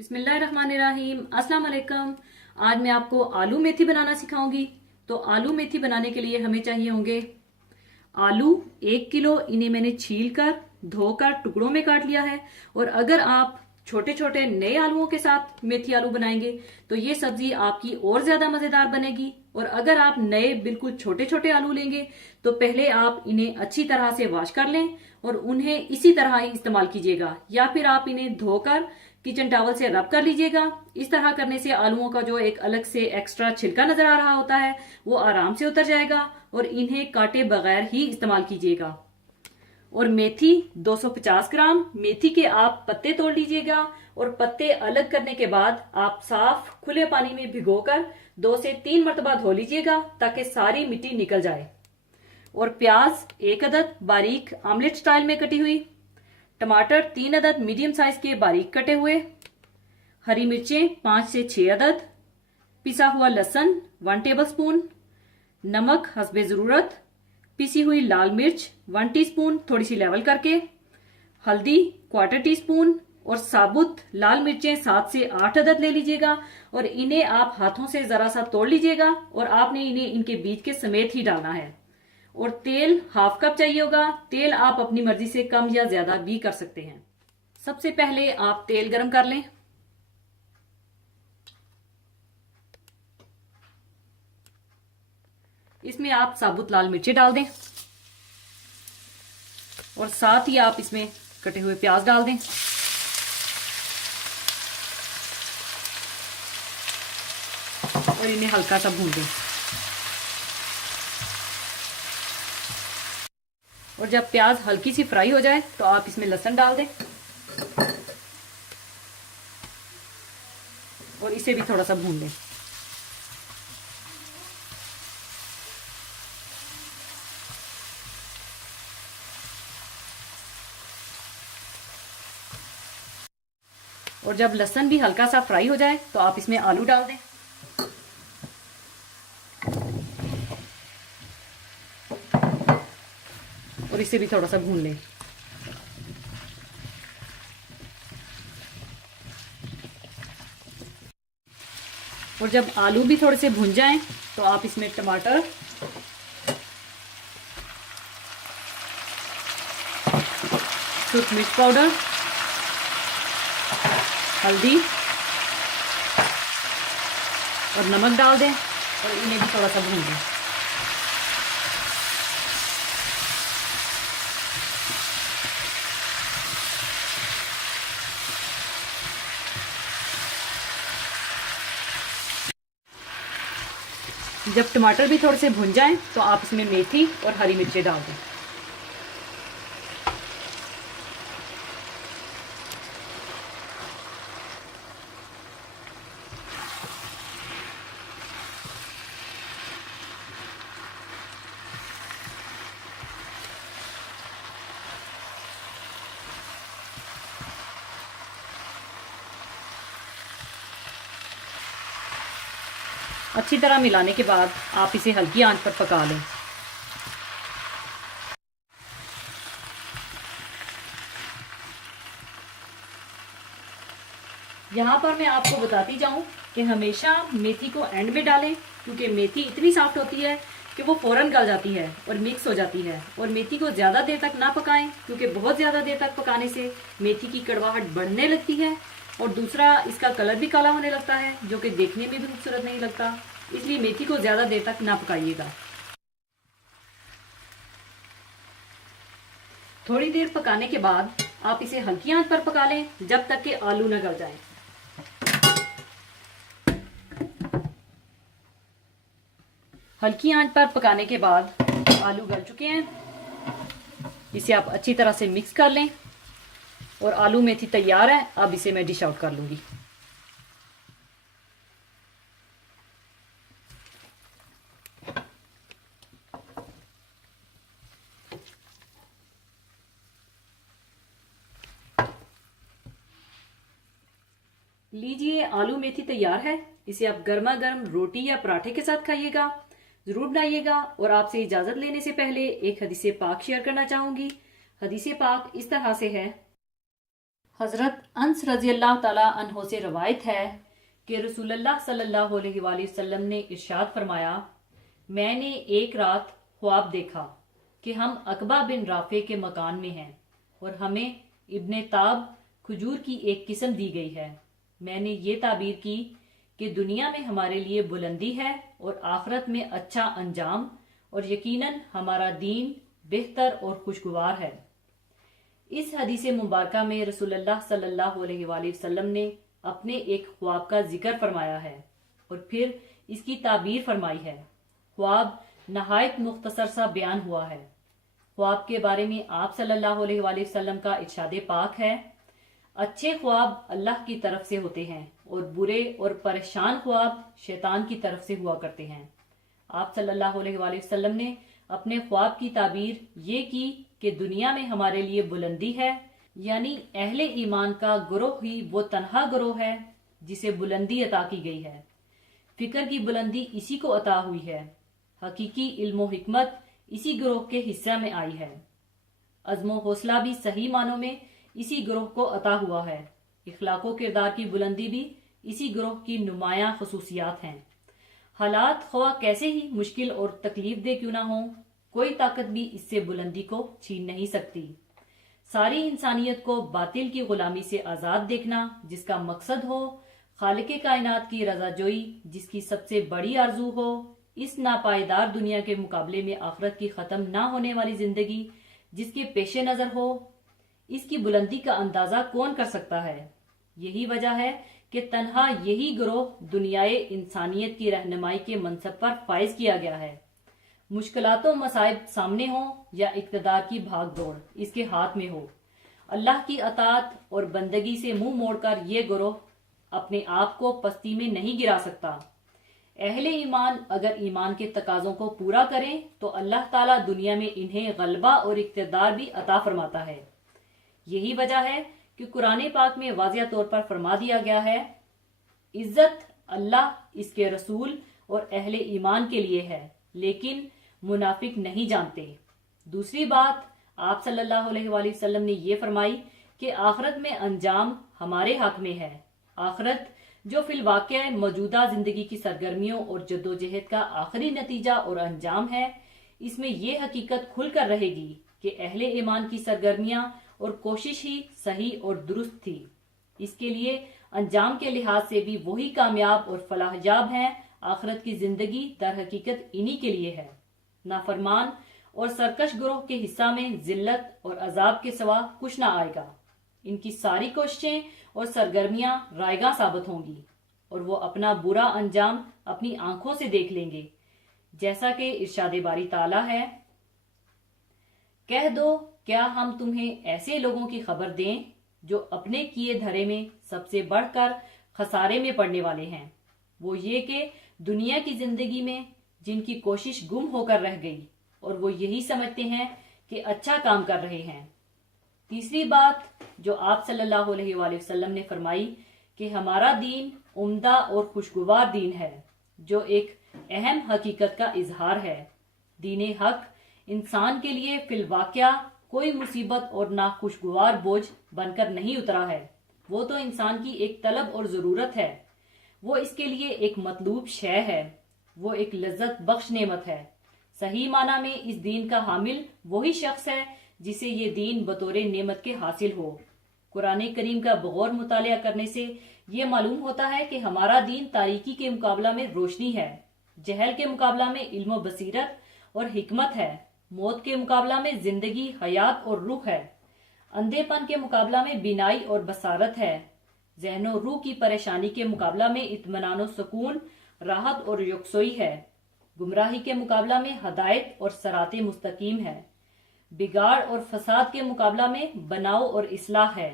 बिस्मिल्लाहिर्रहमानिर्रहीम। अस्सलाम वालेकुम। आज मैं आपको आलू मेथी बनाना सिखाऊंगी। तो आलू मेथी बनाने के लिए हमें चाहिए होंगे आलू 1 किलो। इन्हें मैंने छील कर धोकर टुकड़ों में काट लिया है। और अगर आप छोटे छोटे नए आलूओं के साथ मेथी आलू बनाएंगे तो ये सब्जी आपकी और ज्यादा मजेदार बनेगी। और अगर आप नए बिल्कुल छोटे छोटे आलू लेंगे तो पहले आप इन्हें अच्छी तरह से वॉश कर लें और उन्हें इसी तरह ही इस्तेमाल कीजिएगा, या फिर आप इन्हें धोकर किचन टॉवल से रब कर लीजिएगा। इस तरह करने से आलूओं का जो एक अलग से एक्स्ट्रा छिलका नजर आ रहा होता है वो आराम से उतर जाएगा। और इन्हें काटे बगैर ही इस्तेमाल कीजिएगा। और मेथी 250 ग्राम मेथी के आप पत्ते तोड़ लीजिएगा। और पत्ते अलग करने के बाद आप साफ खुले पानी में भिगोकर 2 से 3 मरतबा धो लीजिएगा ताकि सारी मिट्टी निकल जाए। और प्याज 1 अदद बारीक आमलेट स्टाइल में कटी हुई, टमाटर 3 अदद मीडियम साइज के बारीक कटे हुए, हरी मिर्चें 5 से 6 अदद, पिसा हुआ लहसुन 1 टेबलस्पून, नमक हस्बे जरूरत, पिसी हुई लाल मिर्च 1 टीस्पून थोड़ी सी लेवल करके, हल्दी 1/4 टीस्पून और साबुत लाल मिर्चें 7 से 8 अदद ले लीजिएगा। और इन्हें आप हाथों से जरा सा तोड़ लीजिएगा और आपने इन्हें इनके बीज के समेत ही डालना है। और तेल 1/2 कप चाहिए होगा। तेल आप अपनी मर्जी से कम या ज्यादा भी कर सकते हैं। सबसे पहले आप तेल गरम कर लें। इसमें आप साबुत लाल मिर्ची डाल दें और साथ ही आप इसमें कटे हुए प्याज डाल दें। और इन्हें हल्का सा भून दें। और जब प्याज हल्की सी फ्राई हो जाए तो आप इसमें लहसुन डाल दें और इसे भी थोड़ा सा भून लें। और जब लहसुन भी हल्का सा फ्राई हो जाए तो आप इसमें आलू डाल दें। और इसे भी थोड़ा सा भून लें। और जब आलू भी थोड़े से भुन जाएं तो आप इसमें टमाटर, सूख मिर्च पाउडर, हल्दी और नमक डाल दें और इन्हें भी थोड़ा सा भून दें। जब टमाटर भी थोड़े से भुन जाएं तो आप इसमें मेथी और हरी मिर्चें डाल दें। अच्छी तरह मिलाने के बाद आप इसे हल्की आंच पर पका लें। यहाँ पर मैं आपको बताती जाऊं कि हमेशा मेथी को एंड में डालें, क्योंकि मेथी इतनी सॉफ्ट होती है कि वो फौरन गल जाती है और मिक्स हो जाती है। और मेथी को ज्यादा देर तक ना पकाएं, क्योंकि बहुत ज्यादा देर तक पकाने से मेथी की कड़वाहट बढ़ने लगती है और दूसरा इसका कलर भी काला होने लगता है, जो कि देखने में भी खूबसूरत नहीं लगता। इसलिए मेथी को ज्यादा देर तक ना पकाइएगा। थोड़ी देर पकाने के बाद आप इसे हल्की आंच पर पका लें जब तक कि आलू न गल जाएं। हल्की आंच पर पकाने के बाद आलू गल चुके हैं। इसे आप अच्छी तरह से मिक्स कर लें और आलू मेथी तैयार है। अब इसे मैं डिश आउट कर लूंगी। लीजिए, आलू मेथी तैयार है। इसे आप गर्मा गर्म रोटी या पराठे के साथ खाइएगा। जरूर बनाइएगा। और आपसे इजाजत लेने से पहले एक हदीस पाक शेयर करना चाहूंगी। हदीस पाक इस तरह से है, हज़रत अनस रज़ी अल्लाह ताला अन्हो से रवायत है कि रसूलुल्लाह सल्लल्लाहु अलैहि वसल्लम ने इरशाद फरमाया, मैंने एक रात ख्वाब देखा कि हम अकबा बिन राफे के मकान में हैं और हमें इब्ने ताब खजूर की एक किस्म दी गई है। मैंने ये ताबीर की कि दुनिया में हमारे लिए बुलंदी है और आखिरत में अच्छा अंजाम, और यकीनन हमारा दीन बेहतर और खुशगवार है। इस हदीस मुबारका में रसूलुल्लाह सल्लल्लाहु अलैहि वसल्लम ने अपने एक ख्वाब का जिक्र फरमाया है और फिर इसकी ताबीर फरमाई है। ख्वाब नहायत मुख्तसर सा बयान हुआ है। ख्वाब के बारे में आप सल्लल्लाहु अलैहि वसल्लम का इरशाद पाक है, अच्छे ख्वाब अल्लाह की तरफ से होते हैं और बुरे और परेशान ख्वाब शैतान की तरफ से हुआ करते हैं। आप सल्लल्लाहु अलैहि वसल्लम ने अपने ख्वाब की ताबीर ये की कि दुनिया में हमारे लिए बुलंदी है, यानी अहले ईमान का गिरोह ही वो तन्हा गिरोह है जिसे बुलंदी अता की गई है। फिक्र की बुलंदी इसी को अता हुई है। हकीकी इल्म और हिकमत इसी गिरोह के हिस्से में आई है। अज़्म और हौसला भी सही मानों में इसी गिरोह को अता हुआ है। इखलाक व किरदार की बुलंदी भी इसी गिरोह की नुमायां खसूसियात हैं। हालात ख्वाह कैसे ही मुश्किल और तकलीफ दे क्यों ना हो, कोई ताकत भी इससे बुलंदी को छीन नहीं सकती। सारी इंसानियत को बातिल की गुलामी से आज़ाद देखना जिसका मकसद हो, खालिके कायनात की रज़ाजोई जिसकी सबसे बड़ी आरजू हो, इस नापायदार दुनिया के मुकाबले में आखिरत की ख़त्म ना होने वाली जिंदगी जिसके पेशे नज़र हो, इसकी बुलंदी का अंदाज़ा कौन कर सकता है। यही वजह है कि तन्हा यही गिरोह दुनियाए इंसानियत की रहनुमाई के मनसब पर फाइज किया गया है। मुश्किलातों मसाइब सामने हो या इक़्तिदार की भाग दौड़ इसके हाथ में हो, अल्लाह की अताअत और बंदगी से मुंह मोड़कर ये गिरोह अपने आप को पस्ती में नहीं गिरा सकता। अहले ईमान अगर ईमान के तकाजों को पूरा करें तो अल्लाह ताला दुनिया में इन्हें गलबा और इक़्तिदार भी अता फरमाता है। यही वजह है कि कुरान पाक में वाज़िह तौर पर फरमा दिया गया है, इज्जत अल्लाह, इसके रसूल और अहले ईमान के लिए है, लेकिन मुनाफिक नहीं जानते। दूसरी बात, आप सल्लल्लाहु अलैहि वसल्लम ने यह फरमाई कि आखिरत में अंजाम हमारे हक में है। आखिरत जो फिल वाक़या मौजूदा जिंदगी की सरगर्मियों और जद्दोजहद का आखिरी नतीजा और अंजाम है, इसमें यह हकीकत खुलकर रहेगी कि अहले ईमान की सरगर्मियां और कोशिश ही सही और दुरुस्त थी। इसके लिए अंजाम के लिहाज से भी वही कामयाब और फलाहयाब हैं। आखिरत की जिंदगी दर हकीकत इन्हीं के लिए है। नाफरमान और सरकश ग्रोह के हिस्सा में जिल्लत और अजाब के सिवा कुछ ना आएगा। इनकी सारी कोशिशें और सरगर्मियां रायगा साबित होंगी और वो अपना बुरा अंजाम अपनी आंखों से देख लेंगे। जैसा कि इरशाद बारी ताला है, कह दो क्या हम तुम्हें ऐसे लोगों की खबर दें जो अपने किए धरे में सबसे बढ़कर खसारे में पड़ने वाले हैं। वो ये कि दुनिया की जिंदगी में जिनकी कोशिश गुम होकर रह गई और वो यही समझते हैं कि अच्छा काम कर रहे हैं। तीसरी बात जो आप सल्लल्लाहु अलैहि वसल्लम ने फरमाई कि हमारा दीन उम्दा और खुशगवार दीन है, जो एक अहम हकीकत का इजहार है। दीन हक इंसान के लिए फिल वाक़या कोई मुसीबत और ना खुशगवार बोझ बनकर नहीं उतरा है। वो तो इंसान की एक तलब और ज़रूरत है। वो इसके लिए एक मतलूब शय है। वो एक लज्जत बख्श नेमत है। सही माना में इस दीन का हामिल वही शख्स है जिसे ये दीन बतौरे नेमत के हासिल हो। कुरान करीम का बगौर मुतालिया करने से ये मालूम होता है कि हमारा दीन तारीकी के मुकाबला में रोशनी है, जहल के मुकाबला में इल्म व बसीरत और हिकमत है, मौत के मुकाबला में जिंदगी, हयात और रूह है, अंधेपन के मुकाबला में बिनाई और बसारत है, ज़हनो रूह की परेशानी के मुकाबला में इत्मीनान सुकून, राहत और यकसोई है, गुमराही के मुकाबला में हदायत और सराते मुस्तकीम है, बिगाड़ और फसाद के मुकाबला में बनाव और इस्लाह है,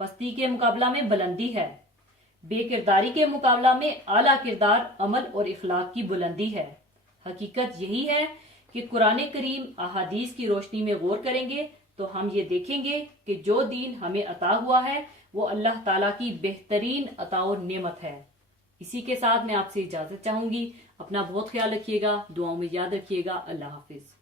पस्ती के मुकाबला में बुलंदी है, बेकिरदारी के मुकाबला में आला किरदार, अमल और इखलाक की बुलंदी है। हकीकत यही है कि कुरान करीम अहादीस की रोशनी में गौर करेंगे तो हम ये देखेंगे कि जो दीन हमें अता हुआ है वो अल्लाह ताला की बेहतरीन अता और नेमत है। इसी के साथ मैं आपसे इजाजत चाहूंगी। अपना बहुत ख्याल रखिएगा, दुआओं में याद रखिएगा। अल्लाह हाफिज।